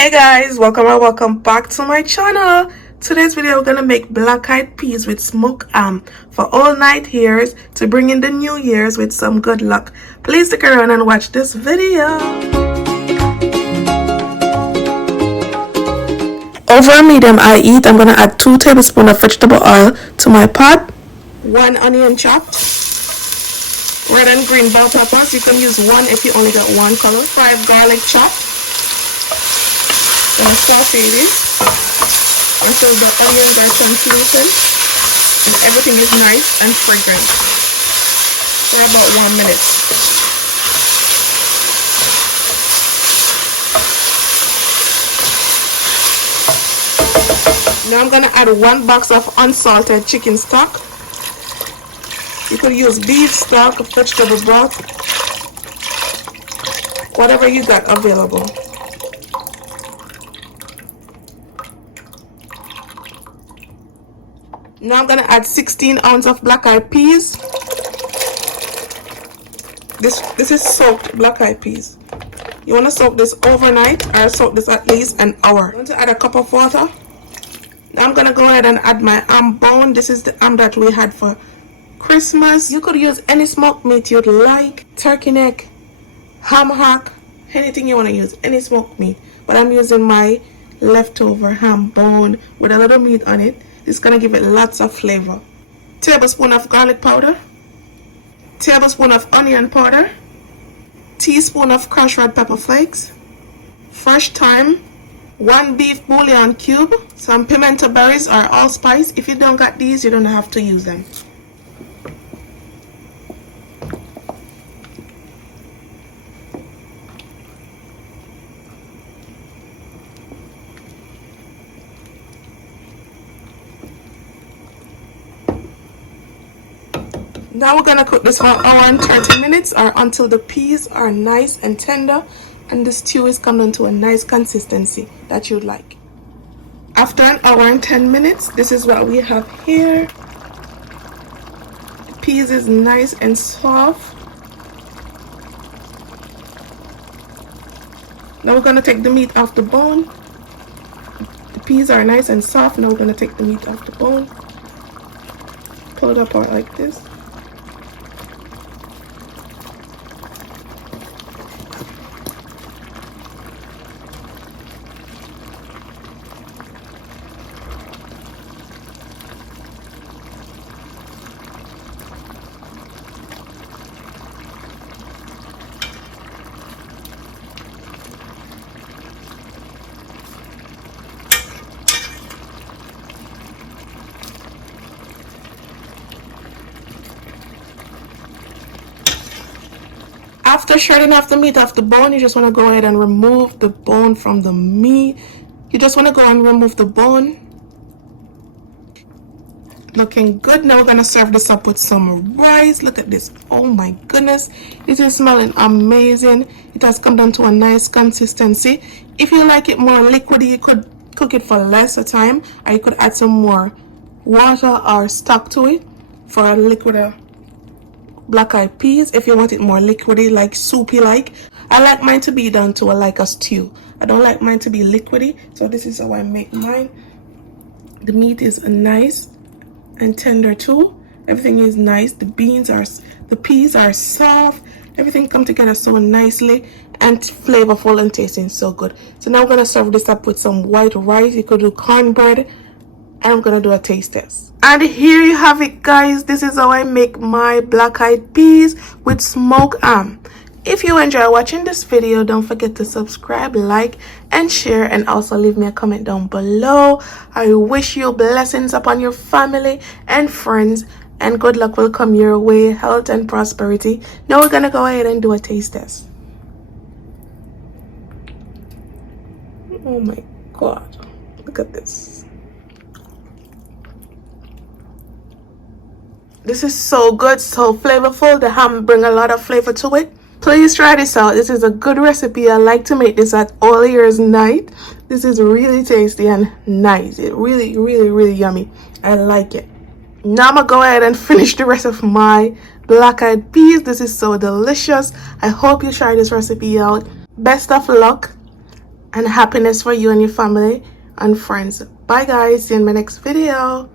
Hey guys, welcome or welcome back to my channel. Today's video we're gonna make black-eyed peas with smoked ham for all night hairs to bring in the new year's with some good luck. Please stick around and watch this video. Over a medium I eat, I'm gonna add 2 tablespoons of vegetable oil to my pot. 1 onion chopped. Red and green bell peppers, you can use 1 if you only got 1 color. 5 garlic chopped. Gonna saute this until the onions are translucent and everything is nice and fragrant for about 1 minute. Now I'm gonna add 1 box of unsalted chicken stock. You could use beef stock, vegetable broth, whatever you got available. Now I'm gonna add 16 ounces of black-eyed peas. This is soaked black-eyed peas. You want to soak this overnight or soak this at least an hour. I'm going to add a cup of water. Now I'm gonna go ahead and add my ham bone. This is the ham that we had for Christmas. You could use any smoked meat you'd like, turkey neck, ham hock, anything you want to use, any smoked meat. But I'm using my leftover ham bone with a little meat on it. It's gonna give it lots of flavor. Tablespoon of garlic powder, tablespoon of onion powder, teaspoon of crushed red pepper flakes, fresh thyme, 1 beef bouillon cube, some pimento berries or allspice. If you don't got these, you don't have to use them. Now we're gonna cook this for an hour and 30 minutes or until the peas are nice and tender and the stew is coming to a nice consistency that you'd like. After an hour and 10 minutes, this is what we have here. The peas is nice and soft. Now we're gonna take the meat off the bone. The peas are nice and soft. Now we're gonna take the meat off the bone. Pull it apart like this. After shredding off the meat off the bone, you just want to go ahead and remove the bone from the meat. You just want to go and remove the bone. Looking good. Now we're going to serve this up with some rice. Look at this. Oh my goodness. This is smelling amazing. It has come down to a nice consistency. If you like it more liquidy, you could cook it for lesser time. Or you could add some more water or stock to it for a liquider black-eyed peas. If you want it more liquidy, like soupy like, I like mine to be done to like a stew. I don't like mine to be liquidy, so this is how I make mine. The meat is nice and tender too. Everything is nice. The peas are soft. Everything come together so nicely and flavorful and tasting so good. So now I'm gonna serve this up with some white rice. You could do cornbread, and I'm gonna do a taste test. And here you have it, guys. This is how I make my black-eyed peas with smoked ham. If you enjoy watching this video, don't forget to subscribe, like, and share, and also leave me a comment down below. I wish you blessings upon your family and friends, and good luck will come your way, health and prosperity. Now we're gonna go ahead and do a taste test. Oh my god, look at this. This is so good, so flavorful. The ham bring a lot of flavor to it. Please try this out. This is a good recipe. I like to make this at all year's night. This is really tasty and nice. It really yummy. I like it. Now I'm gonna go ahead and finish the rest of my black-eyed peas. This is so delicious. I hope you try this recipe out. Best of luck. and happiness for you and your family and friends. Bye guys, see you in my next video.